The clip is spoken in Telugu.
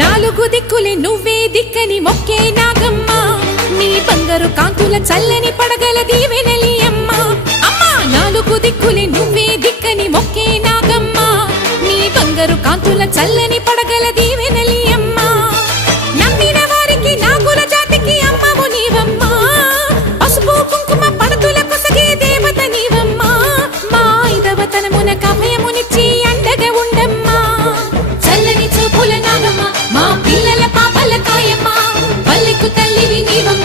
నాలుగు దిక్కులే నువ్వే దిక్కని మొక్కే నాగమ్మ నీ బంగారు కాంతుల చల్లని పడగల దీవెనలి అమ్మ అమ్మా నాలుగు దిక్కులే నువ్వే దిక్కని మొక్కే నాగమ్మ నీ బంగారు కాంతుల చల్లని పడగల దీవెనలి అమ్మ నమ్మిన వారికి నాగుల జాతికి అమ్మవు నీవమ్మ పసుపు కుంకుమ పడతుల కొసగే దేవత నీవమ్మ మా ఐదవతనమున కభయమునిచ్చి అండగా ఉండమ్మా చల్లని చూపుల నాగమ్మ మా పిల్లల పాపల కాయమ్మ పల్లెకు తల్లివి నీవమ్మ